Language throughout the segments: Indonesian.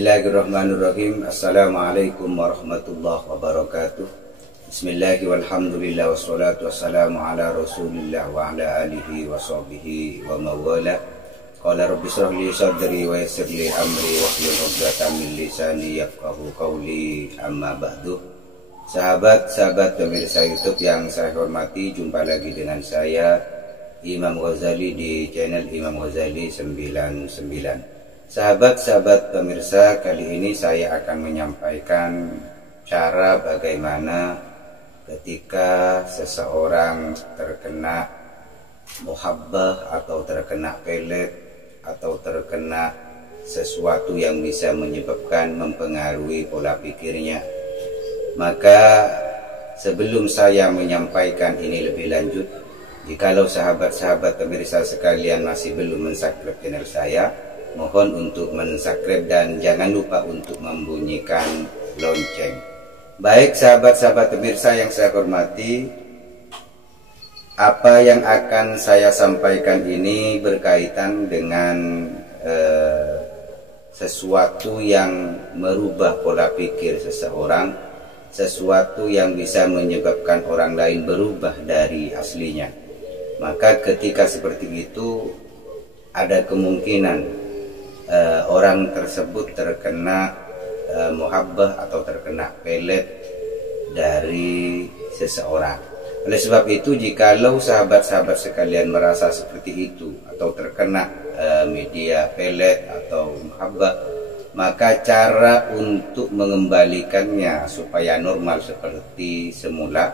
Bismillahirrahmanirrahim. Assalamualaikum warahmatullahi wabarakatuh. Bismillahi walhamdulillah wassalatu wassalamu ala rasulillah wa ala alihi wa sahbihi wa mawala. Qala rabbi shrah li sadri wa yassir li amri wahlul 'uqdatam min lisani yafqahu qawli, amma ba'du. Sahabat-sahabat pemirsa YouTube yang saya hormati, jumpa lagi dengan saya Imam Ghazali di channel Imam Ghazali 99. Sahabat-sahabat pemirsa, kali ini saya akan menyampaikan cara bagaimana ketika seseorang terkena muhabbah atau terkena pelet atau terkena sesuatu yang bisa menyebabkan mempengaruhi pola pikirnya. Maka sebelum saya menyampaikan ini lebih lanjut, jikalau sahabat-sahabat pemirsa sekalian masih belum mensubscribe channel saya, mohon untuk mensubscribe dan jangan lupa untuk membunyikan lonceng. Baik sahabat-sahabat pemirsa yang saya hormati, apa yang akan saya sampaikan ini berkaitan dengan sesuatu yang merubah pola pikir seseorang, sesuatu yang bisa menyebabkan orang lain berubah dari aslinya. Maka ketika seperti itu, ada kemungkinan orang tersebut terkena muhabbah atau terkena pelet dari seseorang. Oleh sebab itu, jikalau sahabat-sahabat sekalian merasa seperti itu atau terkena media pelet atau muhabbah, maka cara untuk mengembalikannya supaya normal seperti semula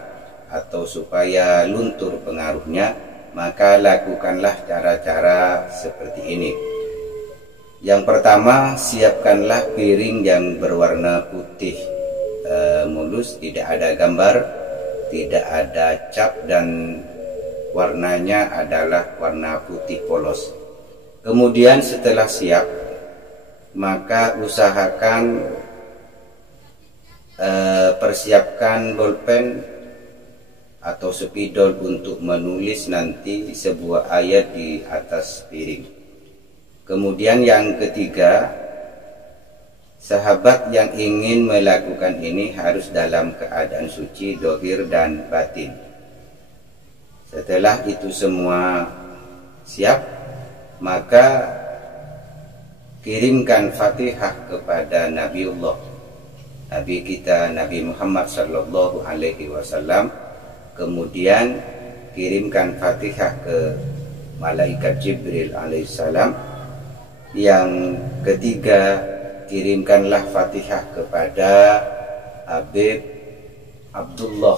atau supaya luntur pengaruhnya, maka lakukanlah cara-cara seperti ini. Yang pertama, siapkanlah piring yang berwarna putih mulus, tidak ada gambar, tidak ada cap, dan warnanya adalah warna putih polos. Kemudian setelah siap, maka usahakan persiapkan bolpen atau spidol untuk menulis nanti sebuah ayat di atas piring. Kemudian yang ketiga, sahabat yang ingin melakukan ini harus dalam keadaan suci zahir dan batin. Setelah itu semua siap, maka kirimkan Fatihah kepada Nabiullah, Nabi kita Nabi Muhammad sallallahu alaihi wasallam. Kemudian kirimkan Fatihah ke malaikat Jibril alaihissalam. Yang ketiga, kirimkanlah Fatihah kepada Habib Abdullah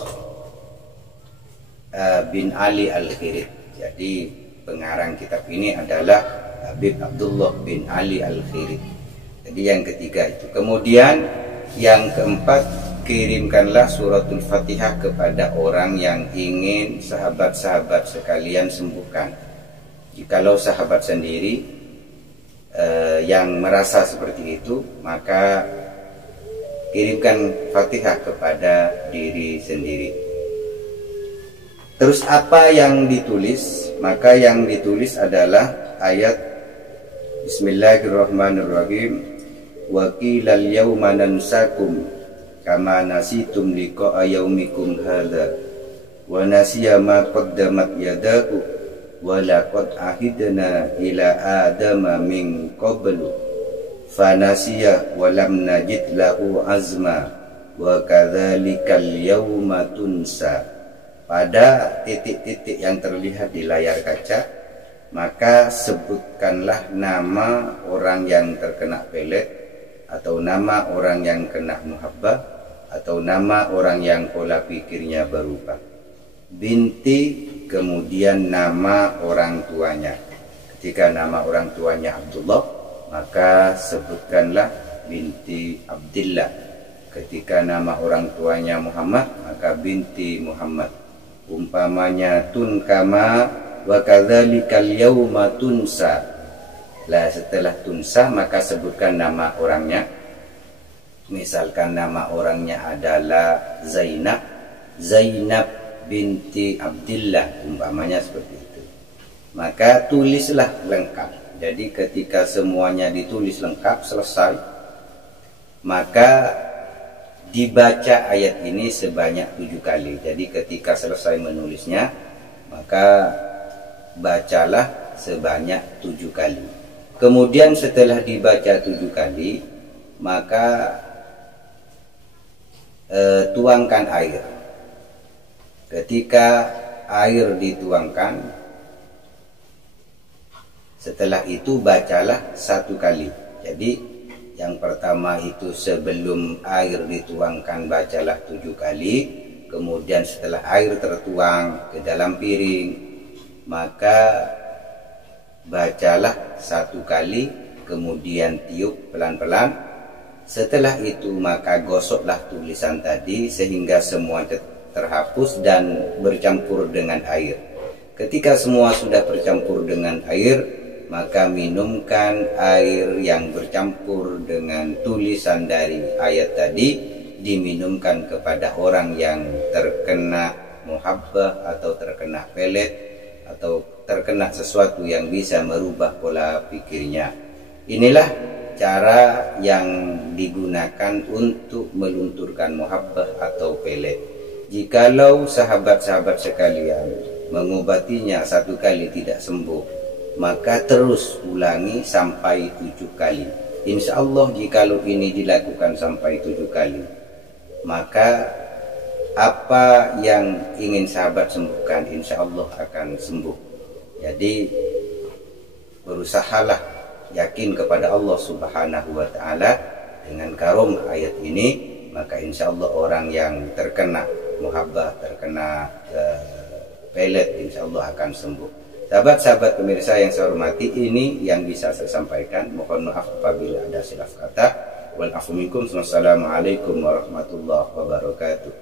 bin Ali Al-Khirit. Jadi pengarang kitab ini adalah Habib Abdullah bin Ali Al-Khirit. Jadi yang ketiga itu. Kemudian yang keempat, kirimkanlah suratul Fatihah kepada orang yang ingin sahabat-sahabat sekalian sembuhkan. Jikalau sahabat sendiri yang merasa seperti itu, maka kirimkan Fatihah kepada diri sendiri. Terus apa yang ditulis? Maka yang ditulis adalah ayat Bismillahirrahmanirrahim. Wa qilal yawma nansakum kama nasitum liqa'a yaumikum hadza wa nasiya ma qaddamat yadakum wa laqad ahidna ila adama min qablu fanasiya wa lam najid lahu azma wa kadzalikal yawma tunsa. Pada titik-titik yang terlihat di layar kaca, maka sebutkanlah nama orang yang terkena pelet, atau nama orang yang kena muhabbah, atau nama orang yang pola pikirnya berubah. Binti, kemudian nama orang tuanya. Ketika nama orang tuanya Abdullah, maka sebutkanlah binti Abdillah. Ketika nama orang tuanya Muhammad, maka binti Muhammad. Umpamanya tunkama wa kadzalikal yauma tunsa. Lah setelah tunsa, maka sebutkan nama orangnya. Misalkan nama orangnya adalah Zainab, Zainab binti Abdillah, umpamanya seperti itu. Maka tulislah lengkap. Jadi ketika semuanya ditulis lengkap selesai, maka dibaca ayat ini sebanyak 7 kali. Jadi ketika selesai menulisnya, maka bacalah sebanyak 7 kali. Kemudian setelah dibaca 7 kali, maka tuangkan air. Ketika air dituangkan, setelah itu bacalah 1 kali. Jadi yang pertama itu sebelum air dituangkan bacalah 7 kali. Kemudian setelah air tertuang ke dalam piring, maka bacalah 1 kali. Kemudian tiup pelan-pelan. Setelah itu maka gosoklah tulisan tadi sehingga semua terhapus dan bercampur dengan air. Ketika semua sudah bercampur dengan air, maka minumkan air yang bercampur dengan tulisan dari ayat tadi, diminumkan kepada orang yang terkena muhabbah atau terkena pelet atau terkena sesuatu yang bisa merubah pola pikirnya. Inilah cara yang digunakan untuk melunturkan muhabbah atau pelet. Jikalau sahabat-sahabat sekalian mengobatinya 1 kali tidak sembuh, maka terus ulangi sampai 7 kali. Insya Allah jikalau ini dilakukan sampai 7 kali, maka apa yang ingin sahabat sembuhkan insya Allah akan sembuh. Jadi berusahalah yakin kepada Allah Subhanahu wa Ta'ala dengan karom ayat ini, maka insya Allah orang yang terkena muhabbah, terkena pelet, insya Allah akan sembuh. Sahabat-sahabat pemirsa yang saya hormati, ini yang bisa saya sampaikan. Mohon maaf apabila ada silap kata. Wal afu minkum. Wassalamualaikum warahmatullahi wabarakatuh.